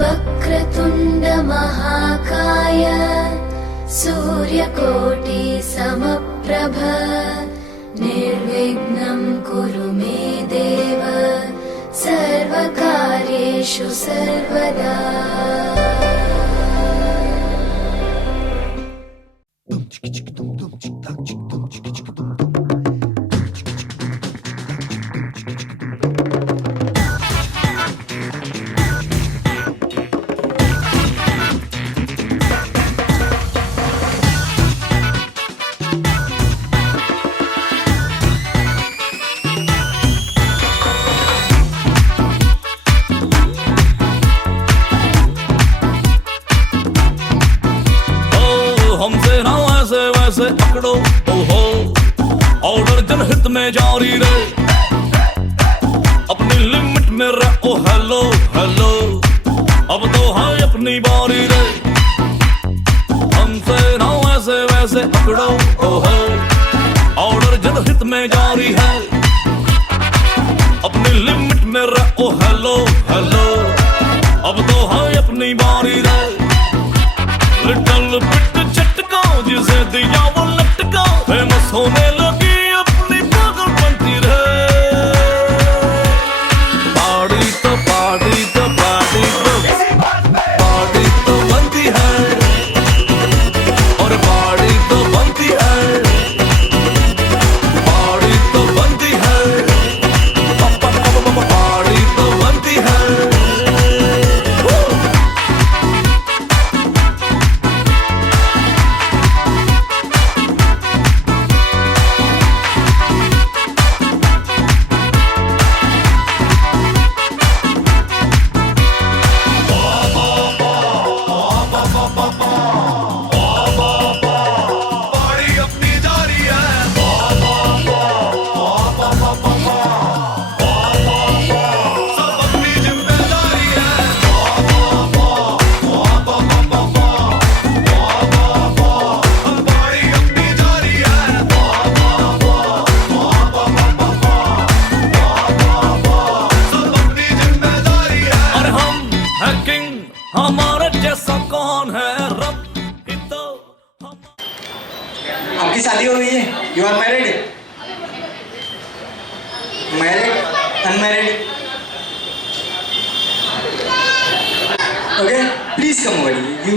वक्रतुण्ड महाकाय सूर्यकोटि समप्रभ निर्विघ्नं कुरु मे देव सर्वकार्येषु सर्वदा। हमसे ना वैसे वैसे पकड़ो ओहो, ऑर्डर जनहित में जारी रहे, अपनी लिमिट में रहो। हेलो हेलो, अब तो है अपनी बारी रे। हमसे ना वैसे वैसे पकड़ो ओहो, ऑर्डर जनहित में जारी है, अपनी लिमिट में रहो। हेलो हेलो, अब तो है अपनी बारी रे। लिटल बिट झटका जिसे दिया वो लटका, फेमस होने लगी अपनी पागल बनती रहे। पार्टी तो पार्टी तो पार्टी तो पार्टी तो बनती है, और पार्टी तो बनती है, पार्टी तो बनती है, पार्टी तो बनती है। हमारा जैसा कौन है रब ही तो। आपकी शादी हो गई है? You are married? Married? Unmarried? Okay, please come over. You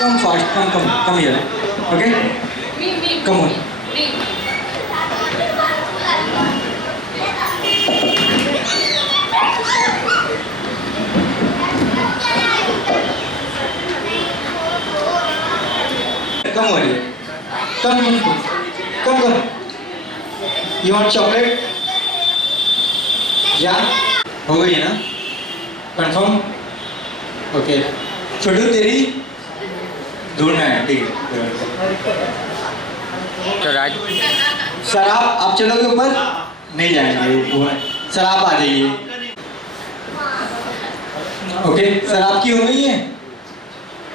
come fast, come here. Okay, come on. Come on, come. You want chocolate? Yeah? हो गई है ना? Confirm? Okay. छोटू तेरी ढूंढना है, ठीक है। सर आप चलोगे ऊपर? नहीं जाएंगे सर, आप आ जाइए। ओके सर, आपकी हो गई है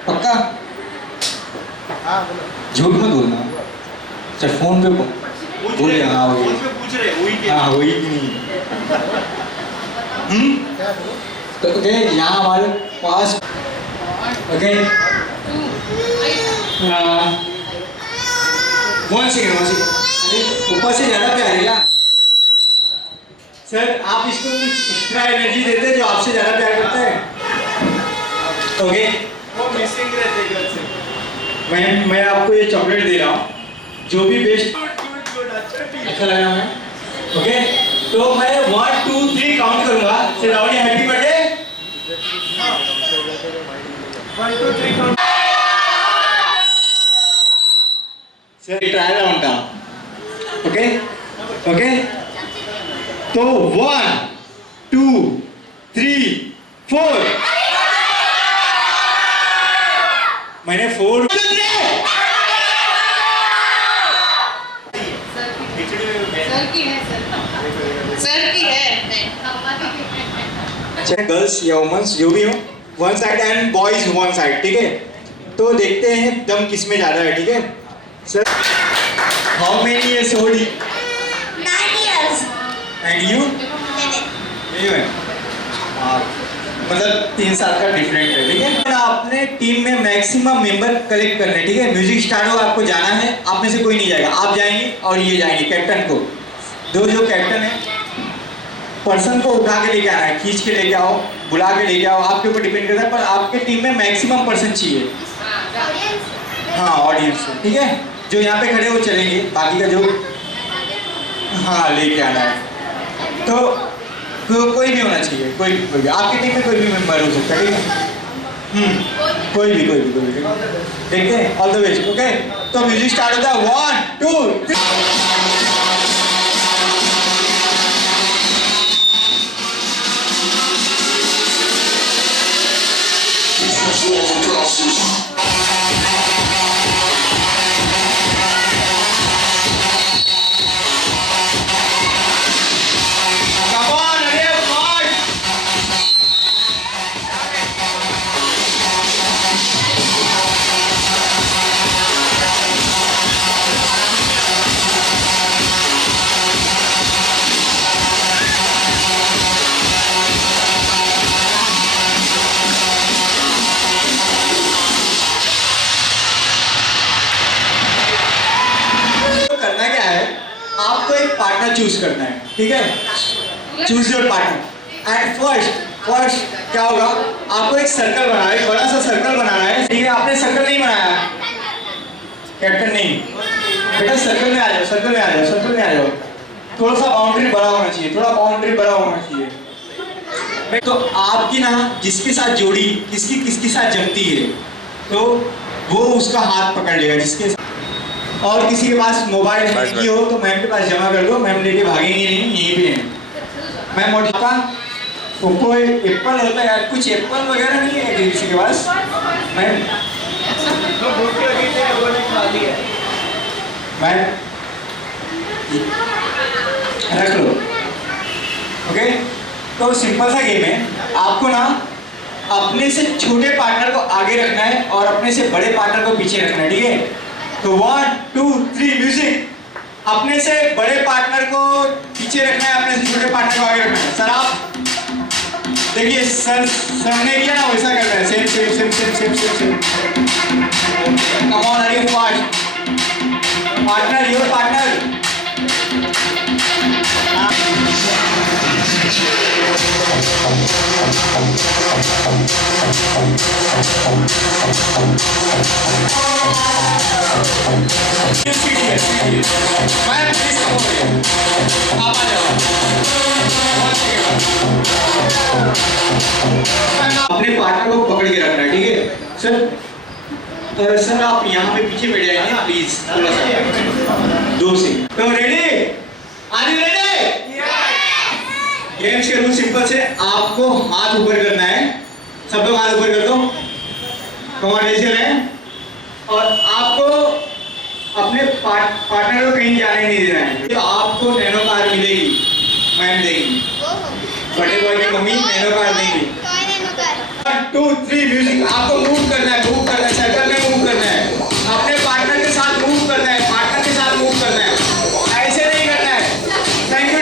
पक्का? झूठ मत बोलना सर, फोन पे बोल। हाँ वही, हाँ वही कि नहीं। तो ओके, यहाँ हमारे पास ओके 1 सेकेंड। ऊपर से ज़्यादा प्यार है क्या सर? आप इसको कुछ एक्स्ट्रा एनर्जी देते जो आपसे ज़्यादा प्यार करता है। ओके, वो मिसिंग रहते घर से। मैं आपको ये चॉकलेट दे रहा हूँ, जो भी बेस्ट अच्छा लगा मैं। ओके, तो मैं 1 2 3 काउंट करूंगा। से rowdy happy birthday. 1 2 3 count. Sir trial round था। ओके ओके, तो 1 2 3 4। मैंने 4 गर्ल्स या वुमेन्स जो भी हो, 1 साइड एंड बॉयज 1 साइड, ठीक है? तो देखते हैं दम किस में ज्यादा है, ठीक है sir? How many years old? 9 years. And you? 11. मतलब 3 साल का डिफरेंट है, ठीक है। आपने टीम में मैक्सिमम मेंबर कलेक्ट करने, ठीक है। म्यूजिक स्टार्ट होगा, आपको जाना है, आप में से कोई नहीं जाएगा, आप जाएंगे और ये जाएंगे कैप्टन को। जो कैप्टन है पर्सन को उठा के लेके आना है, खींच के लेके आओ, बुला के लेके आओ, आपके ऊपर डिपेंड करता है, पर आपके टीम में मैक्सिमम पर्सन चाहिए। हाँ ऑडियंस, ठीक है। जो यहाँ पे खड़े वो चलेंगे, बाकी का जो हाँ लेके आना है। तो कोई भी होना चाहिए, कोई भी आपकी टीम में कोई भी मेंबर हो सकता है, ठीक है। कोई भी देखते हैं। All the best, okay. तो म्यूजिक स्टार्ट होता है, 1 2 3। आपको एक पार्टनर चूज करना है, ठीक है। Choose your partner and first क्या होगा, आपको एक सर्कल बनाना है, बड़ा सा सर्कल बनाना है, ठीक है। आपने सर्कल नहीं बनाया, कैप्टन नहीं, बेटा सर्कल में आ जाओ, सर्कल में आ जाओ। थोड़ा सा बाउंड्री बड़ा होना चाहिए, तो आपकी ना जिसके साथ जोड़ी किसकी साथ जमती है, तो वो उसका हाथ पकड़ लेगा जिसके। और किसी के पास मोबाइल की हो तो मैम के पास जमा कर दो, मैम लेके भागेंगे नहीं, यहीं पे है। मैम मोटा कोई एप्पल होता है यार, कुछ एप्पल वगैरह नहीं है किसी के पास? मैम रख लो, ओके। तो सिंपल सा गेम है, आपको ना अपने से छोटे पार्टनर को आगे रखना है और अपने से बड़े पार्टनर को पीछे रखना है, ठीक है। तो 1 2 3 म्यूजिक। अपने से बड़े पार्टनर को पीछे रखना है, अपने से छोटे पार्टनर को आगे रखना है। सर आप देखिए, सर ने किया ना वैसा करना है, same. Come on, are you fast? Partner, your partner. अपने पार्टनर को पकड़ के रखना है, ठीक है सर। सर आप यहाँ पे पीछे बैठ जाएंगे प्लीज, थोड़ा सा 2 सेकंड। तो ready? Are you ready? Games के रूल सिंपल से, आपको हाथ ऊपर करना है, सब लोग हाथ ऊपर कर दो, कमांड ऐसे रहे। और आपको अपने पार्टनर को कहीं जाने नहीं देना है। तो आपको नैनो कार मिलेगी, मैम देगी, बड़े बॉय की मम्मी नैनो कार देंगी। 1 2 3 म्यूजिक। आपको मूव करना है, सर्कल में मूव करना है, अपने पार्टनर के साथ मूव करना है, ऐसे नहीं करना है। Thank you.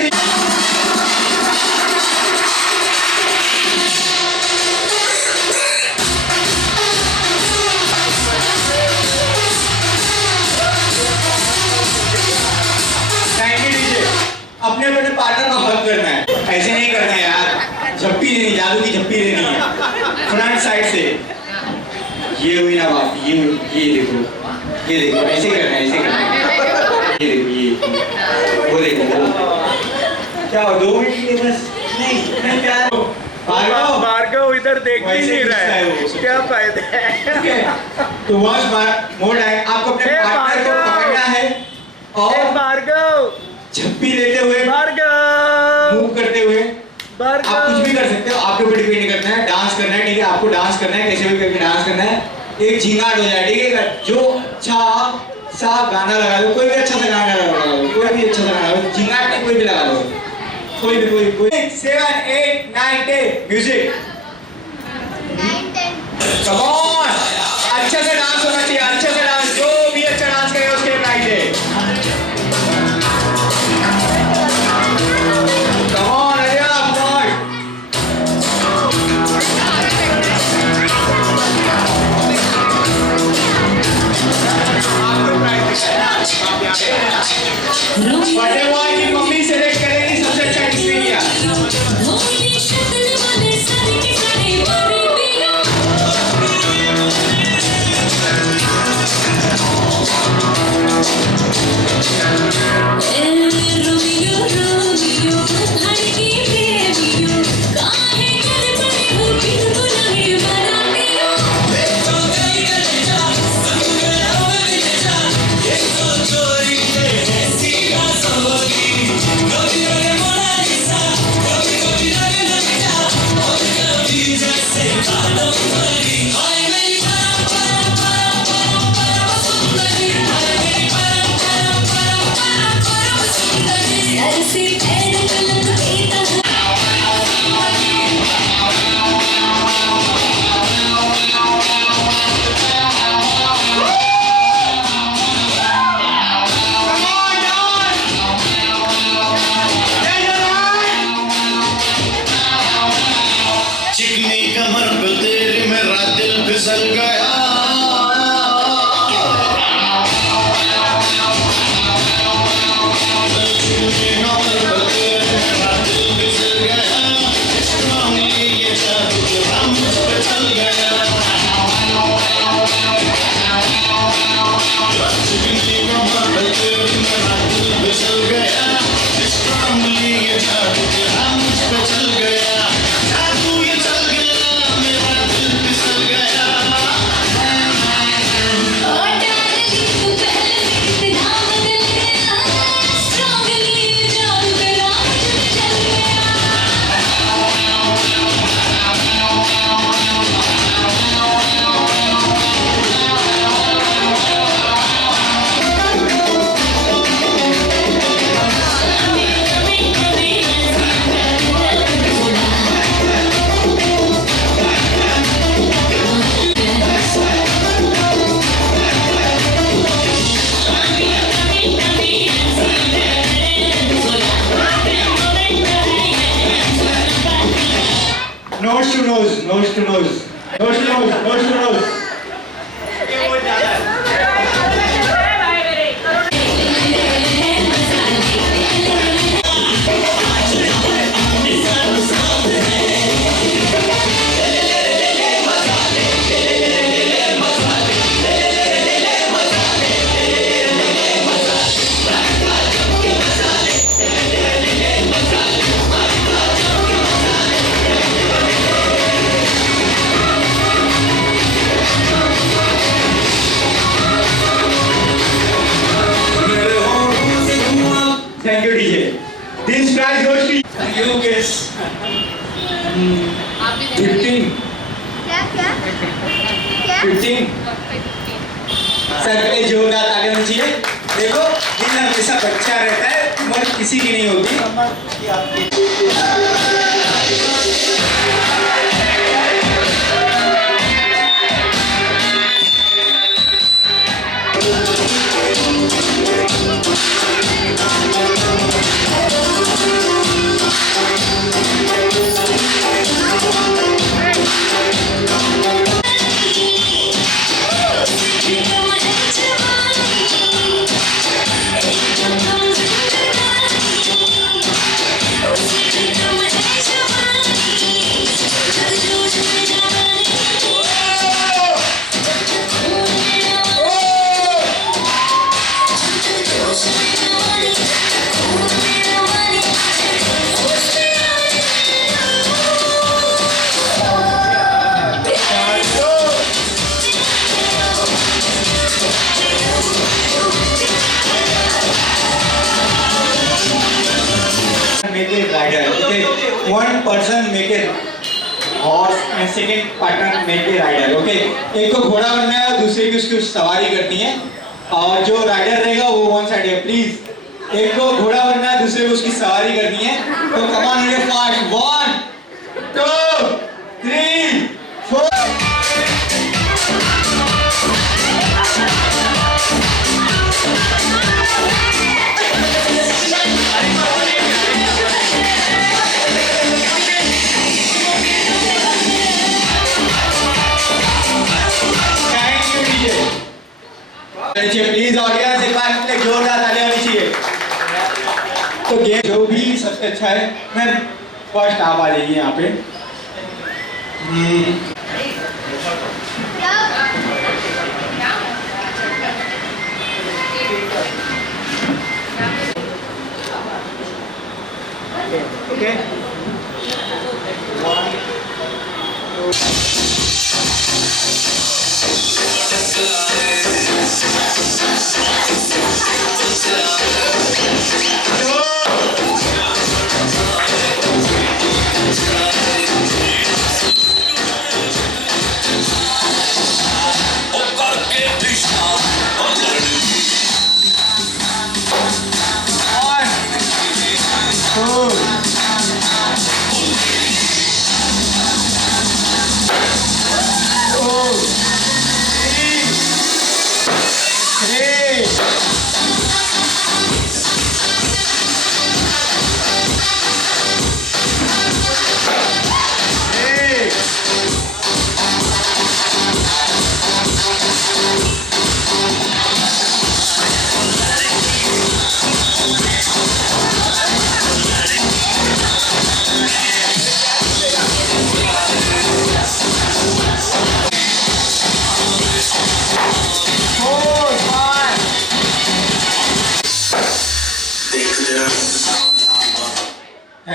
अपने अपने पार्टनर को हक करना है, ऐसे नहीं करना है यार। झप्पी देनी, जादू की झप्पी देनी है फ्रंट साइड से। ये हुई ना बात, ये देखो, ऐसे करना है, ये देखो, वो देखो, क्या 2 मिनट के लिए बस। नहीं प्यार, भार्गव इधर देख भी नहीं रहा है, क्या फायदा है। तो वॉच मोड है, आपको अपने पार्टनर को पकड़ना है और भार्गव झप्पी लेते हुए, मूव करते हुए, आप कुछ भी कर सकते हो, आपके ऊपर डिपेंड करना है। डांस करना है, ठीक है, आपको डांस करना है, कैसे भी करके डांस करना है। एक झिंगाट हो जाए, ठीक है। जो अच्छा सा गाना लगा दो, कोई भी अच्छा सा गाना लगा दो, कोई भी अच्छा सा गाना, झिंगाट नहीं कोई भी लगा दो, कोई 7 8 9 10 म्यूजिक। कम ऑन, अच्छे से डांस होना चाहिए, अच्छे से डांस। जो भी अच्छा डांस करेगा उसके लिए प्राइज है। Come on, hurry up, boy. फिसल गया Nose to nose, nose to nose, nose to nose, nose to nose. Thank you, DJ. This prize goes to you, guys. 15. क्या क्या क्या 15. सर पहले जोरदार ताली होनी चाहिए। देखो दिल हमेशा बच्चा रहता है, उम्र किसी की नहीं होती। Make it rider. Okay, one person make it horse and second partner make it rider. Okay, एक को घोड़ा बनना है और दूसरे की उसकी सवारी करनी है और जो राइडर रहेगा वो वन साइड है प्लीज। एक को घोड़ा बनना है दूसरे को उसकी सवारी करनी है तो come on ready fast 1 2 3 4 please audience एक बार के लिए जोरदार तालियां होनी चाहिए। तो गेम जो भी सबसे अच्छा है मैं फर्स्ट आप आ जाइए यहाँ पे। Okay One, two,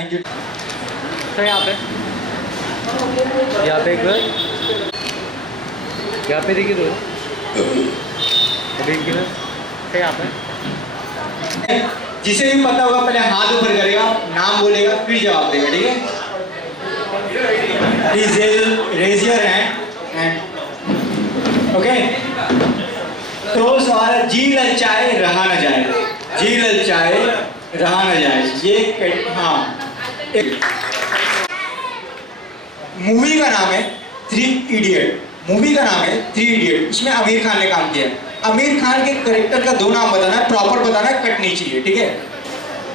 thank you. तो यहाँ पे एक बार यहाँ पे देखिए तो देखिए तो यहाँ पे जिसे भी पता होगा पहले हाथ ऊपर करेगा, नाम बोलेगा, फिर जवाब देगा, ठीक है? Please raise your hand okay. तो सवाल है, जी ललचाए रहा न जाए, जी ललचाए रहा न जाए, ये हाँ एक मूवी का नाम है 3 इडियट। मूवी का नाम है 3 इडियट, उसमें आमिर खान ने काम किया। आमिर खान के करेक्टर का 2 नाम बताना है, प्रॉपर बताना है, कट नहीं चाहिए, ठीक है?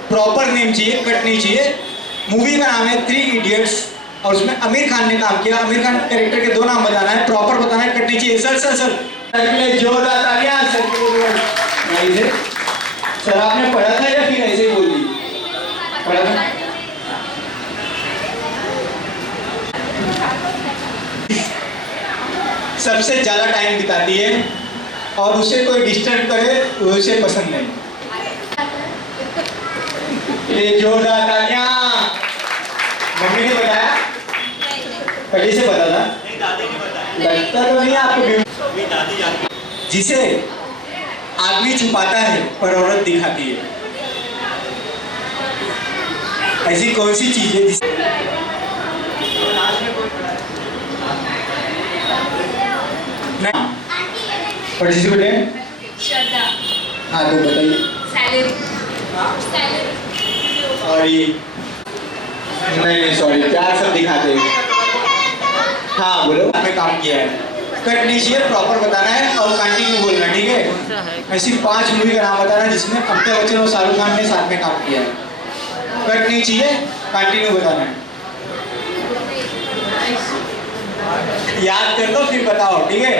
प्रॉपर नेम चाहिए, कट नहीं चाहिए। मूवी का नाम है 3 इडियट्स और उसमें आमिर खान ने काम किया। आमिर खान कैरेक्टर के 2 नाम बताना है, प्रॉपर बताना है, कट नहीं चाहिए। सर सर सर जोरदार तालियां सर के लिए। सर आपने पढ़ा था या फिर ऐसे ही बोल दी? पढ़ा था। सबसे ज्यादा टाइम बिताती है और उसे कोई डिस्टर्ब करे वो उसे पसंद नहीं। ये जोरदार तालियां। मम्मी ने बताया? पहले से पता था? लगता तो नहीं आपको। जिसे आदमी छुपाता है पर औरत दिखाती है, ऐसी कौन सी चीज है जिसे पार्टिसिपेट? हाँ तो बताइए। और ये नहीं सॉरी, प्यार सब दिखाते हैं। हाँ बोलो। आपने काम किया है, कट नहीं चाहिए, प्रॉपर बताना है और कंटिन्यू बोलना, ठीक है? ऐसी 5 मूवी का नाम बताना जिसमें अमिताभ बच्चन और शाहरुख खान ने साथ में काम किया है। कट नहीं चाहिए, कंटिन्यू बताना है। याद कर दो फिर बताओ, ठीक है?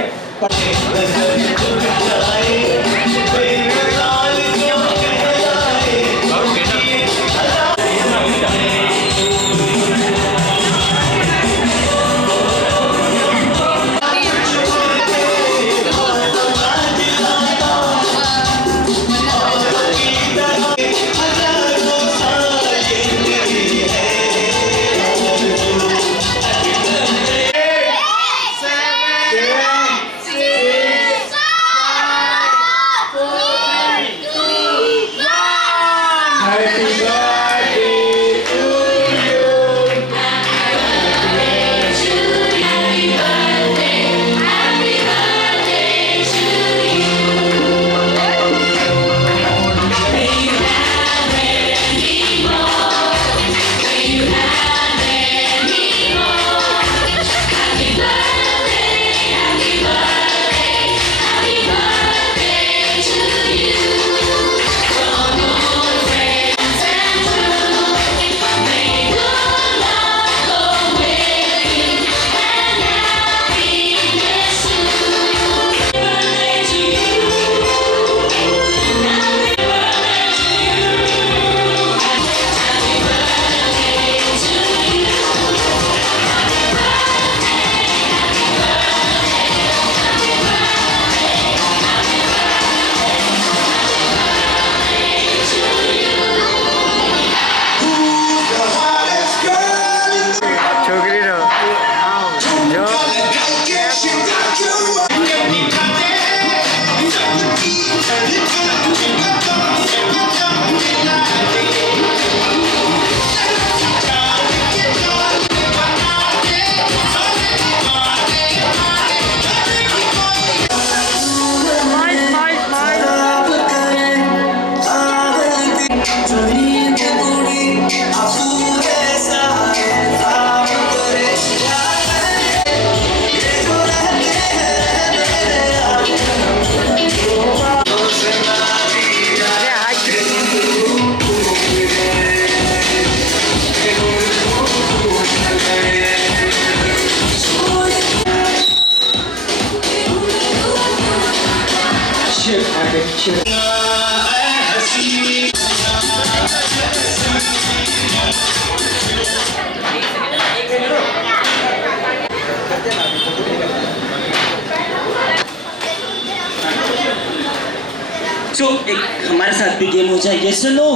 एक हमारे साथ भी गेम हो जाए, यस नो?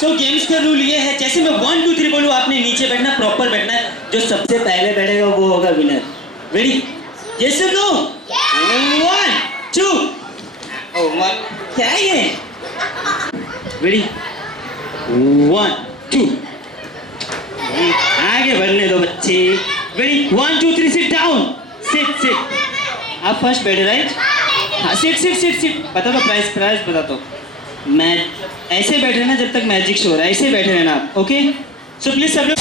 सो गेम्स का रूल ये है, जैसे मैं 1 2 3 बोलूँ आपने नीचे बैठना, प्रॉपर बैठना है। जो सबसे पहले बैठेगा वो होगा विनर। रेडी? यस और नो? 1 2 क्या है ये? रेडी? 1 2 आगे बढ़ने दो बच्चे। रेडी? 1 2 3 sit down. सिट। आप फर्स्ट बैठे राइट? हाँ सिट। बता दो प्राइस बता दो। मैं ऐसे बैठे रहना जब तक मैजिक शो हो रहा है, ऐसे बैठे रहना आप। ओके? सो प्लीज सब लोग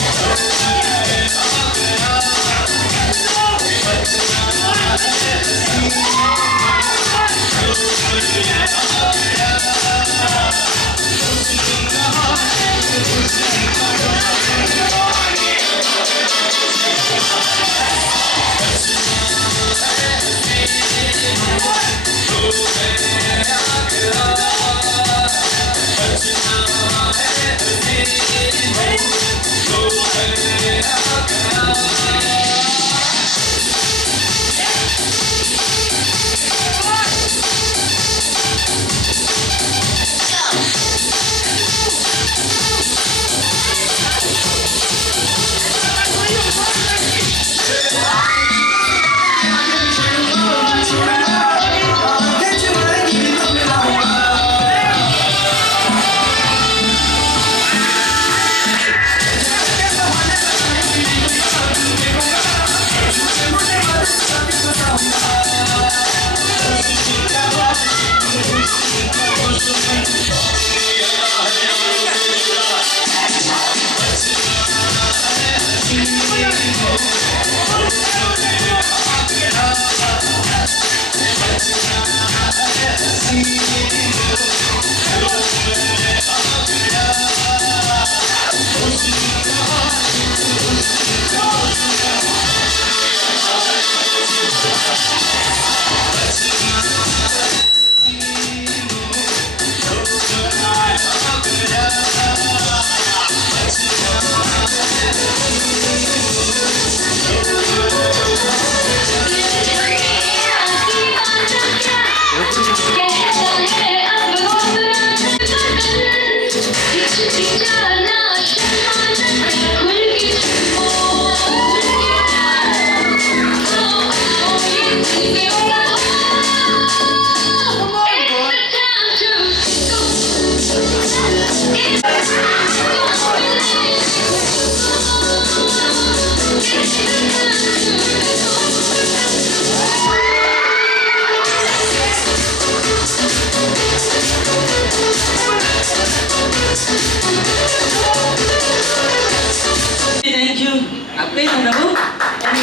थैंक यू। आपका ही था ना वो?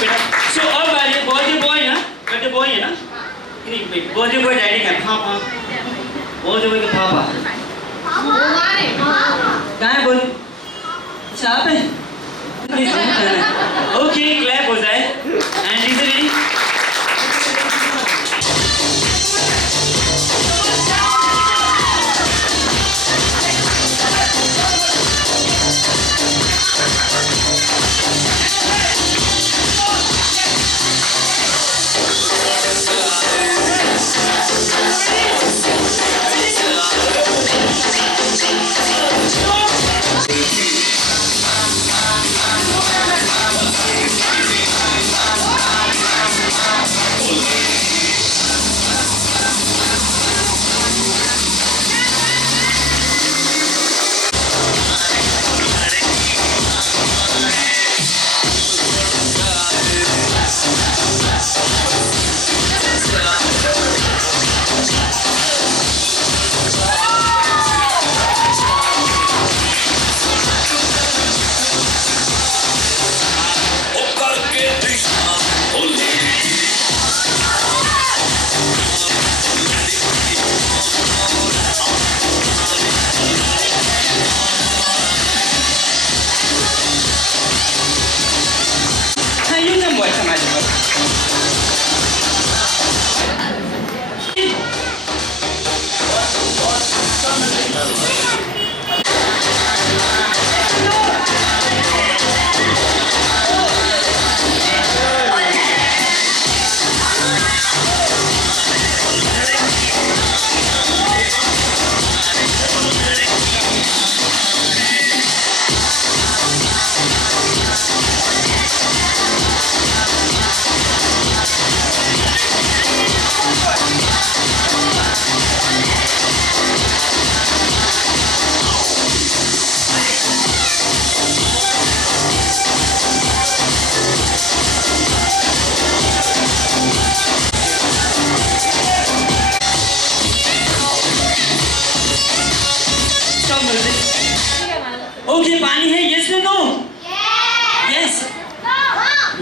बेटा सो अब आइए बर्थडे बॉय है ना? नहीं बर्थडे बॉय डैडी का पापा, बर्थडे बॉय का पापा कहाँ है? बोल। अच्छा आप है? ओके क्लैप हो जाए एंड इज रेडी?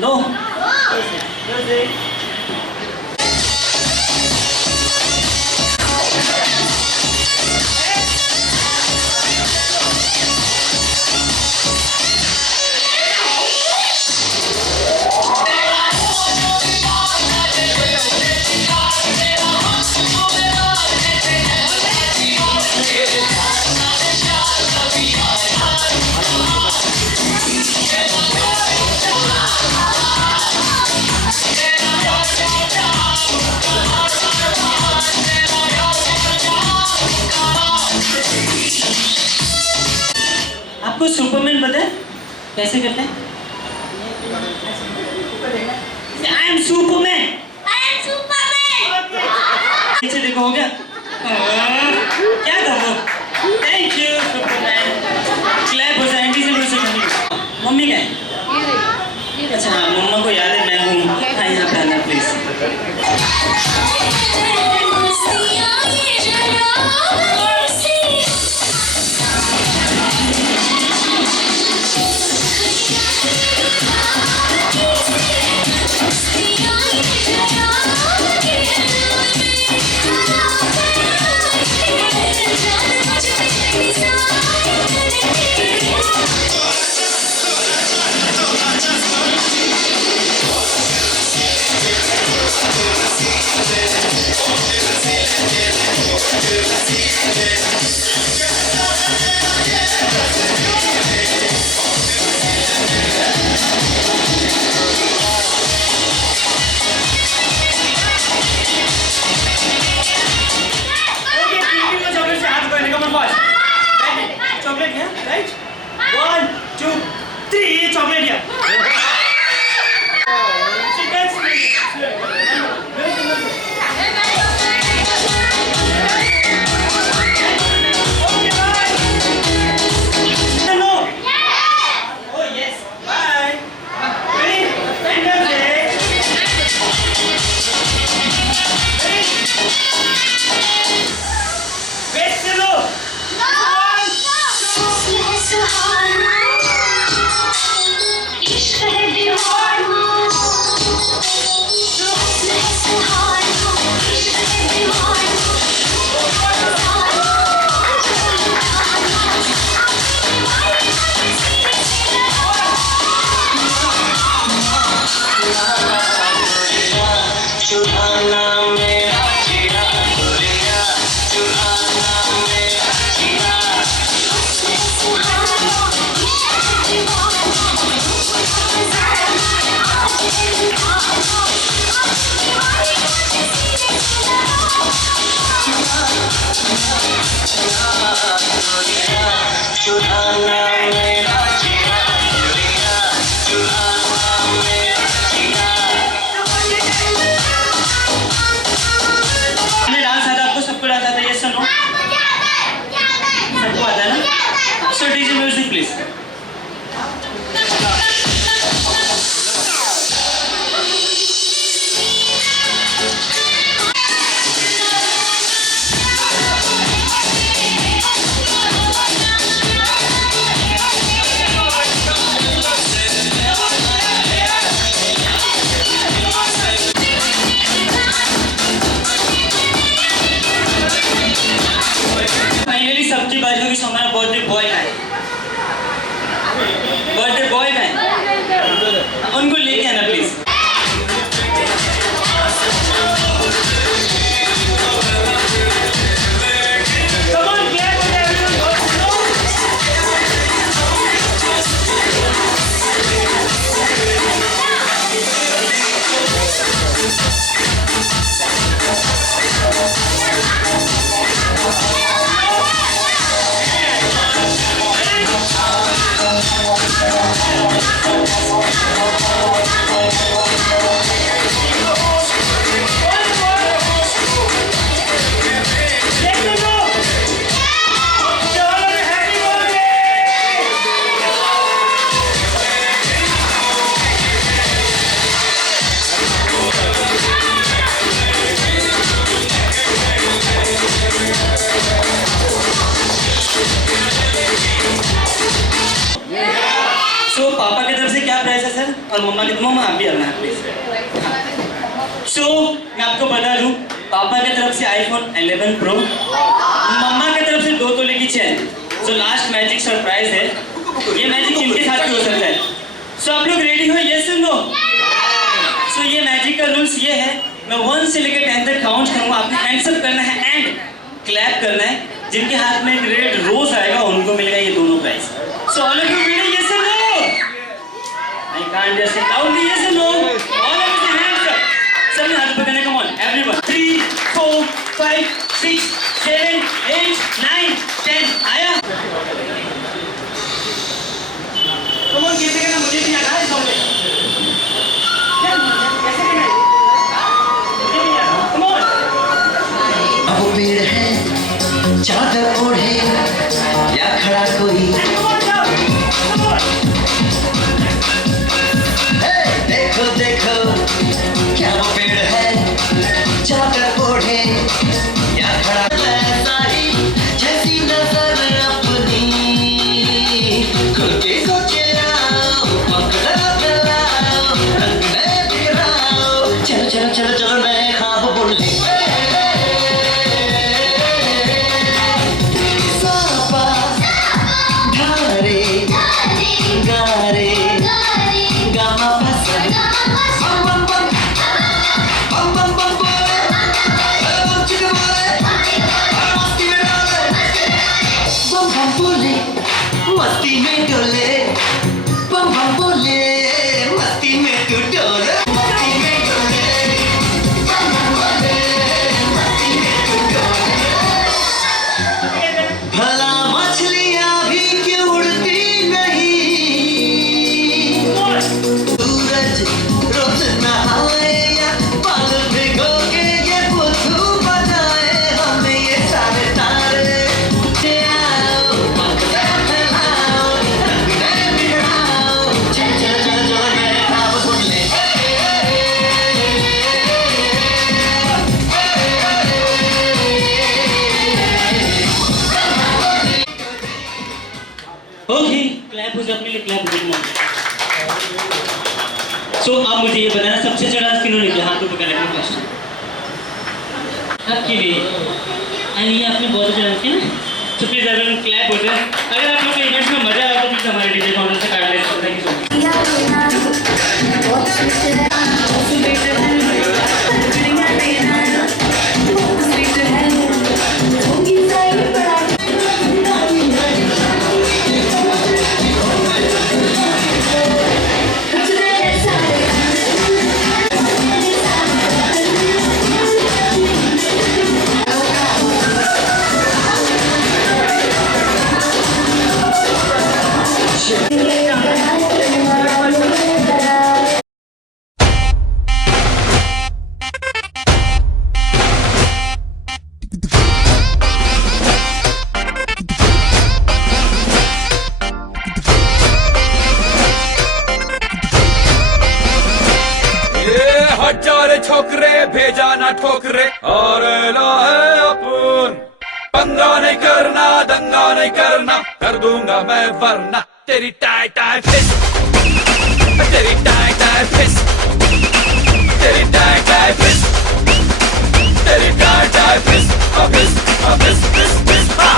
नो आपको सुपरमैन पता है कैसे करते हैं? I am Superman. पीछे देखो, हो गया? क्या था वो? Thank you Superman. क्लैप हो जाए, आंटी से बोल सकते हैं। मम्मी क्या है? अच्छा हाँ, मम्मा को याद है मैं हूँ। हाँ, यहाँ पे आना प्लीज। चॉकलेट है, राइट? 1, 2, 3 चॉकलेट है। और मम्मा के मम्मा आप भी अपना प्लीज। सो मैं आपको बता दूं, पापा की तरफ से आईफोन 11 प्रो, मम्मा की तरफ से 2 तोले की चेन। जो लास्ट मैजिक सरप्राइज है, ये मैजिक इनके साथ भी हो सकता है। सो आप लोग रेडी हो? यस और नो? सो ये मैजिक का रूल्स ये है, मैं 1 से लेकर 10 तक काउंट करूंगा, आपने हैंड्स अप करना है एंड क्लैप करना है। जिनके हाथ में एक रेड रोज आएगा उनको मिलेगा ये दोनों prize. So all of you ready? Yes और no? I can't just count yes और no. All of you hands up, सबने हाथ पकड़ने। Come on everyone. 3 4 5 6 7 8 9 10 आया। कम ऑन, कैसे करना मुझे नहीं आता है। समझ कैसे करना है मुझे नहीं आता। Come on. अब पेड़ है चादर ओढ़े या खड़ा कोई, देखो देखो क्या वो पेड़ है चादर ओढ़े या खड़ा, ऐसा ही जैसी नजर अपनी खुद के सोचे आओ, पकड़ा फैलाओ, रंग में बिखराओ, चलो चलो चलो चलो नए ख्वाब बुन ले। मस्ती में डोले बम बम बोले, मस्ती में तू डोले, मस्ती में डोले बम बम बोले, मस्ती में तू डोले। भला मछलियां भी क्यों उड़ती नहीं, सूरज रोज नहाए या बादल भिगो के ये बुद्धू बनाए, हमें ये सारे तारे ओके, क्लैप हो जाए अपने लिए, क्लैप हो जाए। सो आप मुझे ये बताना, सबसे ज़्यादा किन्होंने किया? हाथ को पकड़ रखना फर्स्ट आपके लिए। एंड ये आपने बहुत अच्छा डांस किया ना, सो प्लीज एवरीवन क्लैप हो जाए। अगर आप लोग के इवेंट्स में मजा आया तो प्लीज हमारे डीजे काउंटर से कार्ड ले सकते हैं। छोकरे भेजा ना ठोकरे और ला है अपन, पंगा नहीं करना दंगा नहीं करना, कर दूंगा मैं वरना तेरी टाई टाई फिस, तेरी टाई टाई फिस, तेरी टाई टाई फिस, तेरी टाई टाई फिस, फिस फिस फिस फिस हा।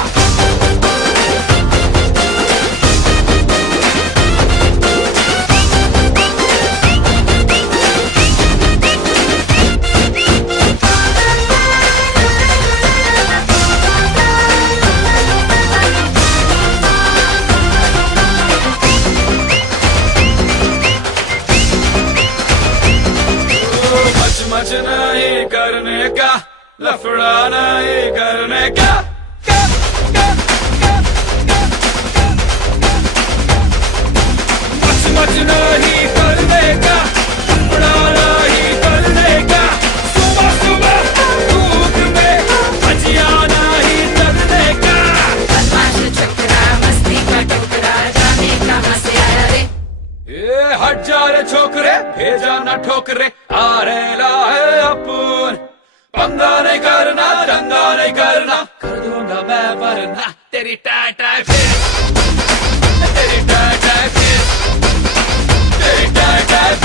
मच नहीं करने का, लफड़ा नहीं करने का, मच नहीं करने का, लफड़ा नहीं करने का, सुबह सुबह धूप में भजिया नहीं करने का, बदमाश चक्रा मस्ती का टुकड़ा जाने कहां से आया रे। ये हट जा रे छोकरे भेजा ना ठोकरे, आ रे ला है अपन, पंगा नहीं करना दंगा नहीं करना, कर दूंगा मैं वरना तेरी टाई टाई फिस, तेरी टाई टाई फिस, तेरी टाई टाई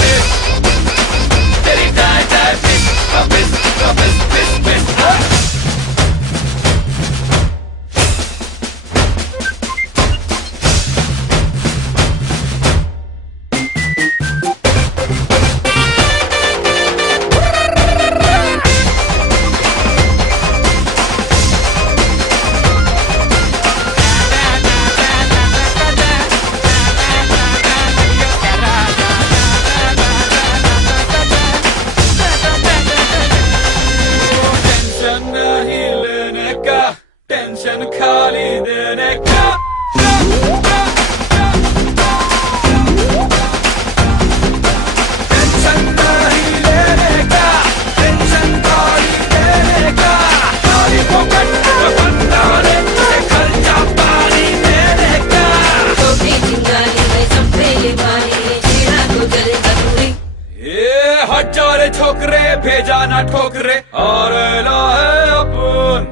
ठोकरे भेजा ना ठोकरे और है अपन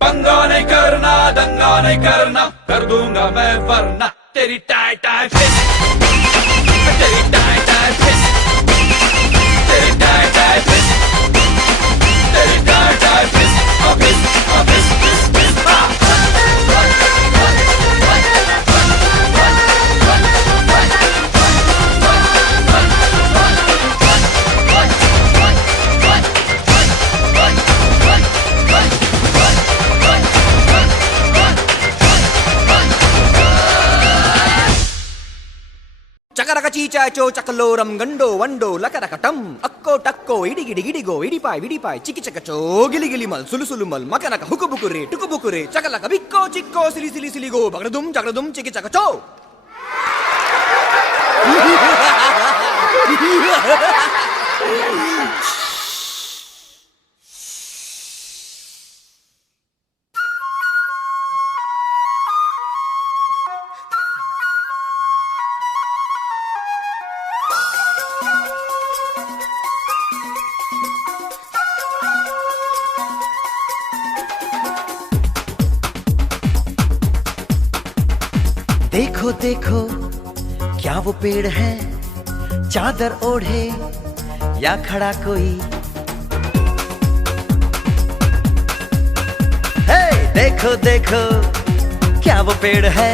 पंगा नहीं करना दंगा नहीं करना कर दूंगा मैं वरना तेरी टाई टाई फिश तेरी टाई टाई फिश तेरी टाई टाई फिश तेरी tie tie fish fish fish fish fish చకరక చీచాచో చకలోరం గండో వండో లకరకటం అక్కో టక్కో ఇడిగిడి గిడిగో ఇడిపాయ్ విడిపాయ్ చికిచకచో గిలిగిలి మల్ సులుసులు మల్ మకనక హుకుబుకురే టుకుబుకురే చకలక బిక్కో చిక్కో సిలి సిలి సిలిగో బగడదుం జగడదుం చికిచకచో देखो देखो क्या वो पेड़ है चादर ओढ़े या खड़ा कोई हे देखो देखो क्या वो पेड़ है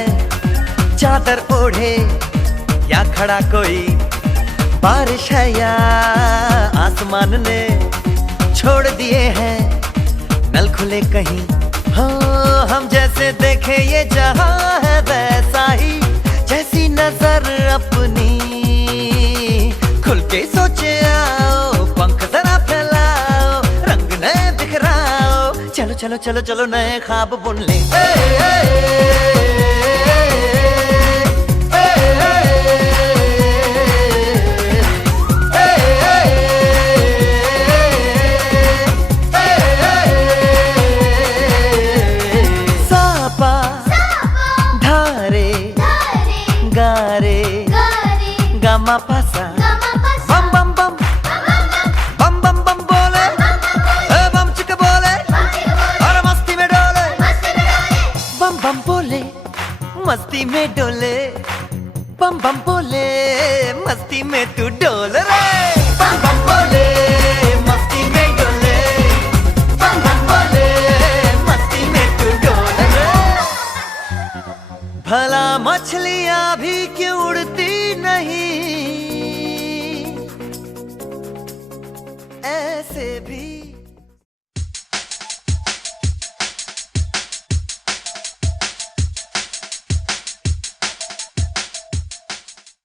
चादर ओढ़े या खड़ा कोई बारिश है या आसमान ने छोड़ दिए हैं नल खुले कहीं हाँ हम जैसे देखे ये जहां है वैसा ही जैसी नजर अपनी खुल के सोचे आओ पंख जरा फैलाओ रंग नए बिखराओ चलो चलो चलो चलो नए ख्वाब बुन ले गामा पासा बम बम बम बम बम बम बोले बम चिक बोले और मस्ती में डोले बम बम बोले मस्ती में डोले बम बम बोले मस्ती में तू डोल रे बम बम बोले मस्ती में डोले बम बम बोले मस्ती में तू डोल रे भला मछलियां भी क्यों उड़ती नहीं ऐसे भी